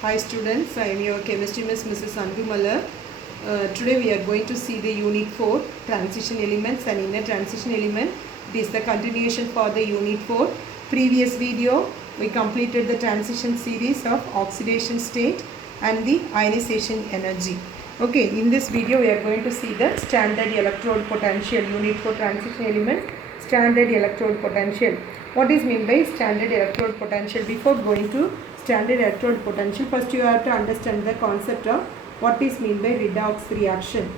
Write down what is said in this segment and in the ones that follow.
Hi students, I am your chemistry miss Mrs. Andumalar. Today we are going to see the unit 4 transition elements and inner transition element. It is the continuation for the unit 4. Previous video we completed the transition series of oxidation state and the ionization energy. Okay, in this video we are going to see the standard electrode potential, unit 4 transition element, standard electrode potential. What is meant by standard electrode potential? Before going to standard electrode potential, first you have to understand the concept of what is meant by redox reaction.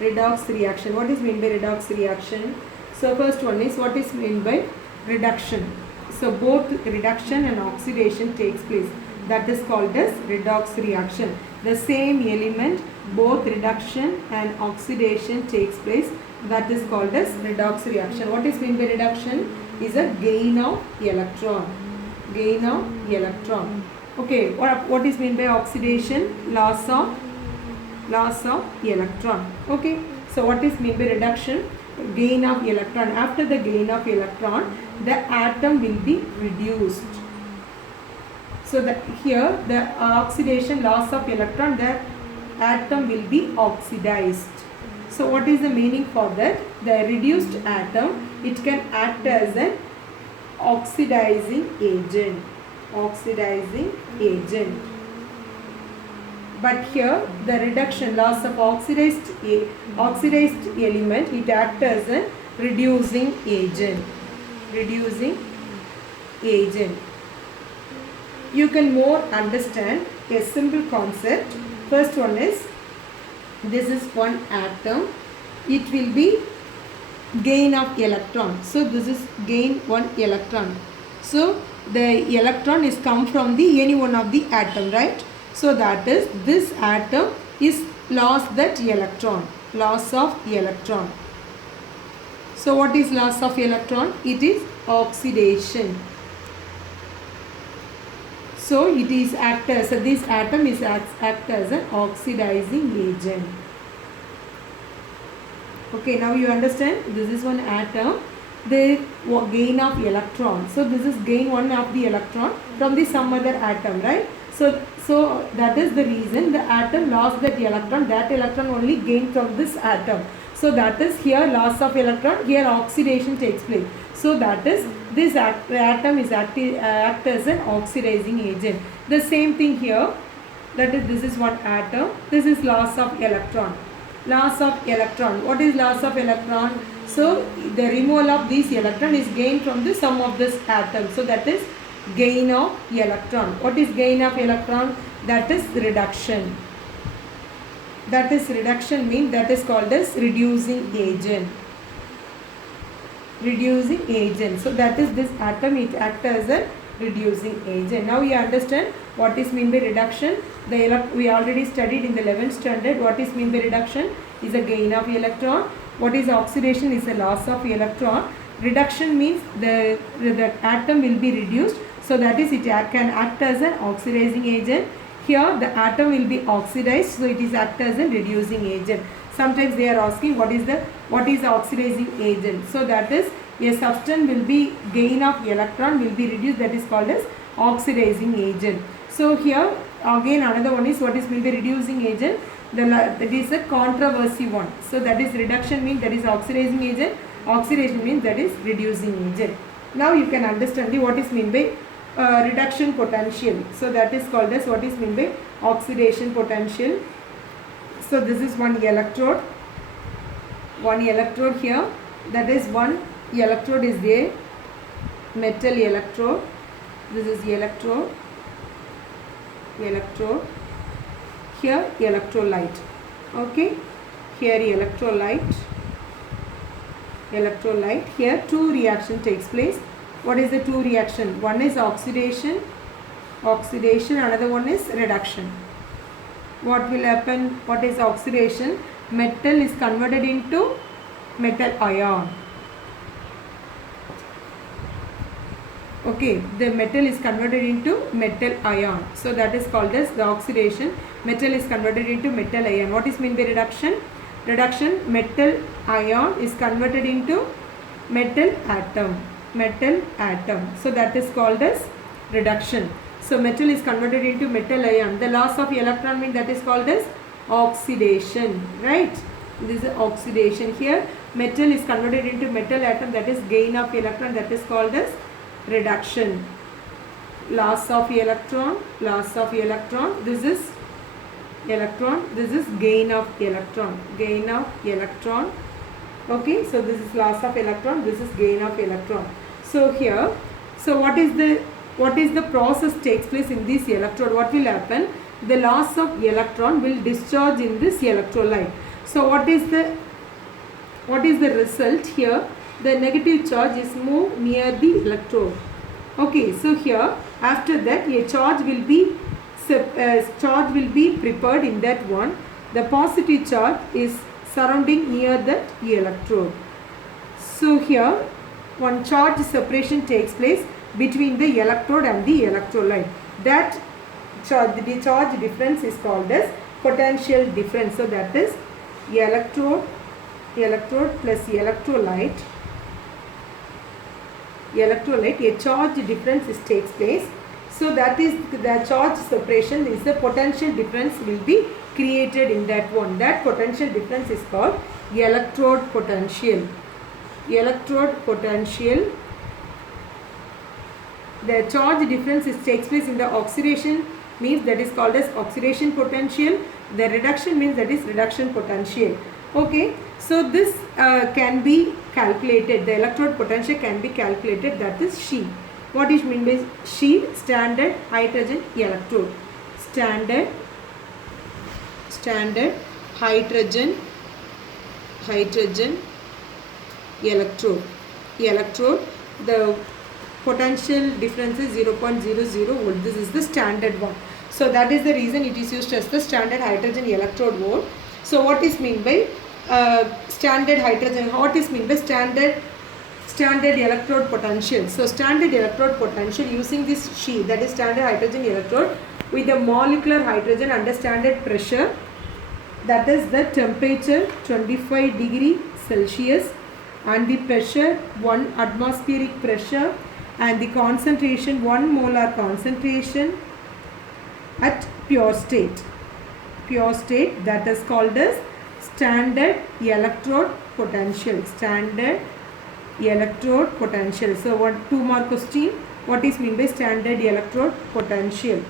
Redox reaction. What is meant by redox reaction? So first one is what is meant by reduction. So both reduction and oxidation takes place. That is called as redox reaction. The same element, both reduction and oxidation takes place. That is called as redox reaction. What is meant by reduction? Is a gain of electron. Gain of electron. Okay, what is meant by oxidation? Loss of electron. Okay, so what is meant by reduction? Gain of electron. After the gain of electron, the atom will be reduced. So that here the oxidation, loss of electron, the atom will be oxidized. So what is the meaning for that? The reduced atom, it can act as an oxidizing agent. Oxidizing agent. But here the reduction, loss of oxidized element, it acts as a reducing agent. Reducing agent. You can more understand a simple concept. First one is, this is one atom. It will be gain of electron. So this is gain one electron. So the electron is come from the any one of the atom, right? So that is, this atom is lost that electron. Loss of electron. So what is loss of electron? It is oxidation. So it is act as, this atom is act as an oxidizing agent. Okay, now you understand, this is one atom, the gain of electron. So this is gain one of the electron from the some other atom, right? So that is the reason the atom lost that electron. That electron only gained from this atom. So that is here loss of electron, here oxidation takes place. So that is, this atom is act as an oxidizing agent. The same thing here, that is, this is one atom, this is loss of electron. Loss of electron. What is loss of electron? So the removal of this electron is gained from the sum of this atom. So that is gain of electron. What is gain of electron? That is reduction. That is reduction, means that is called as reducing agent. Reducing agent. So that is, this atom, it acts as a reducing agent. Now you understand what is meant by reduction. We already studied in the 11th standard. What is meant by reduction? Is a gain of electron. What is oxidation? Is a loss of electron. Reduction means the atom will be reduced. So that is, it can act as an oxidizing agent. Here the atom will be oxidized. So it is act as a reducing agent. Sometimes they are asking what is oxidizing agent. So that is, a substance will be gain of electron will be reduced. That is called as oxidizing agent. So here again another one is what is meant by reducing agent. That is a controversy one. So that is, reduction means that is oxidizing agent. Oxidation means that is reducing agent. Now you can understand what is meant by reduction potential. So that is called as what is meant by oxidation potential. So this is one electrode. One electrode here. That is, one electrode is there. Metal electrode. This is electrode. Electrode. Here electrolyte. Okay. Here electrolyte. Electrolyte. Here two reaction takes place. What is the two reaction? One is oxidation. Oxidation. Another one is reduction. What will happen? What is oxidation? Metal is converted into metal ion. Okay, the metal is converted into metal ion. So that is called as the oxidation. Metal is converted into metal ion. What is meant by reduction? Reduction, metal ion is converted into metal atom. Metal atom. So that is called as reduction. So metal is converted into metal ion. The loss of electron means that is called as oxidation, right? This is oxidation. Here metal is converted into metal atom, that is gain of electron, that is called as reduction. Loss of electron, this is electron, this is gain of electron, okay. So this is loss of electron, this is gain of electron. So here, so what is the process takes place in this electrode? What will happen? The loss of electron will discharge in this electrolyte. So what is the result here? The negative charge is moved near the electrode. Okay, so here after that a charge will be prepared in that one. The positive charge is surrounding near that electrode. So here one charge separation takes place between the electrode and the electrolyte. That charge, the charge difference is called as potential difference. So that is electrode plus electrolyte, a charge difference takes place. So that is the charge separation is the potential difference will be created in that one. That potential difference is called electrode potential. The charge difference takes place in the oxidation, means that is called as oxidation potential. The reduction means that is reduction potential. Okay, so this can be calculated. The electrode potential can be calculated, that is SHE. What is mean by SHE? Standard hydrogen electrode. Standard hydrogen electrode. The potential difference is 0.00 volt. This is the standard one. So that is the reason it is used as the standard hydrogen electrode volt. So what is mean by standard hydrogen? What is mean by standard electrode potential? So standard electrode potential using this SHE, that is standard hydrogen electrode, with the molecular hydrogen under standard pressure, that is the temperature 25 degree Celsius and the pressure 1 atmospheric pressure and the concentration 1 molar concentration at pure state, that is called as standard electrode potential. So two more question. What is mean by standard electrode potential?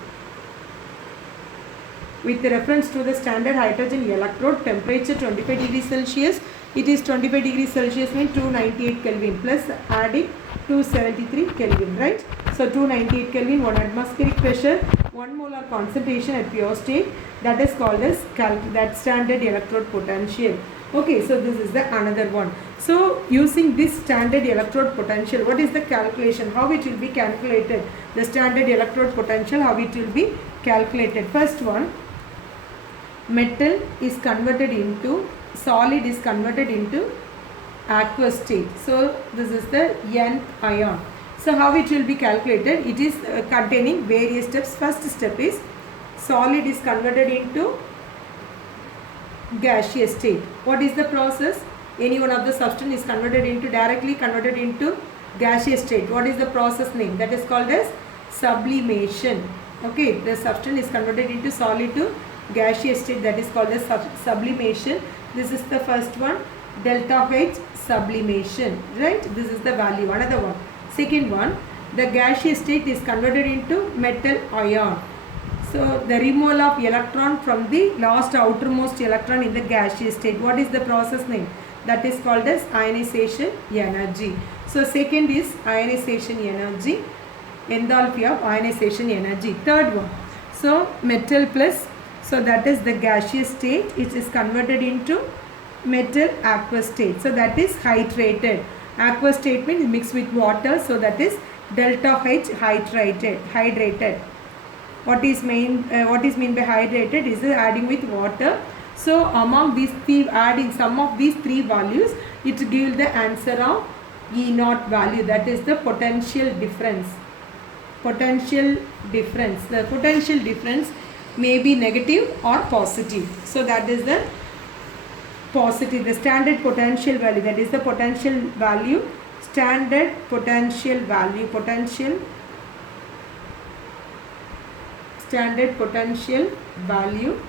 With reference to the standard hydrogen electrode, temperature 25 degrees Celsius, it is 25 degrees Celsius means 298 Kelvin plus adding 273 Kelvin, right? So 298 Kelvin, 1 atmospheric pressure, 1 molar concentration at pure state, that is called as that standard electrode potential. Okay, so this is the another one. So using this standard electrode potential, what is the calculation? How it will be calculated? The standard electrode potential, how it will be calculated? First one, metal is converted into, solid is converted into aqueous state. So this is the N ion. So how it will be calculated? It is containing various steps. First step is solid is converted into gaseous state. What is the process? Any one of the substance is directly converted into gaseous state. What is the process name? That is called as sublimation. Okay, the substance is converted into solid to gaseous state, that is called as sublimation. This is the first one, delta H sublimation, right? This is the value. Another one, second one, the gaseous state is converted into metal ion. So the removal of electron from the last outermost electron in the gaseous state. What is the process name? That is called as ionization energy. So second is ionization energy, enthalpy of ionization energy. Third one, so metal plus, so that is the gaseous state, it is converted into metal aqueous state. So that is hydrated. Aqueous state means mixed with water, so that is delta H hydrated. What is mean by hydrated is adding with water. So among these three, adding sum of these three values, it gives the answer of E0 value, that is the potential difference. The potential difference may be negative or positive. So that is the positive. The standard potential value, that is the potential value, standard potential value, standard potential value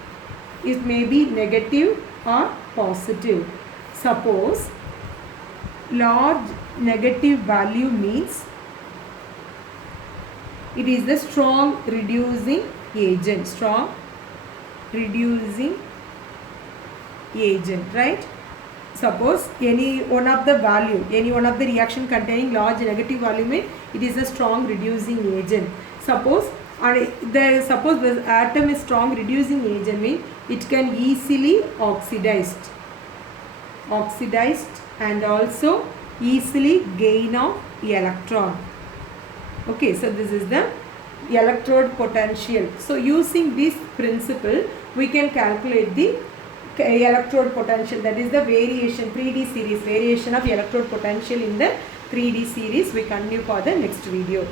is maybe negative or positive. Suppose large negative value means it is the strong reducing agent, strong reducing agent, right? Suppose any one of the value, any one of the reaction containing large negative value means it is a strong reducing agent. Suppose the atom is strong reducing agent means it can easily oxidized and also easily gain of electron. Okay, so this is the electrode potential. So using this principle we can calculate the electrode potential, that is the variation, 3D series variation of electrode potential in the 3D series. We continue for the next video.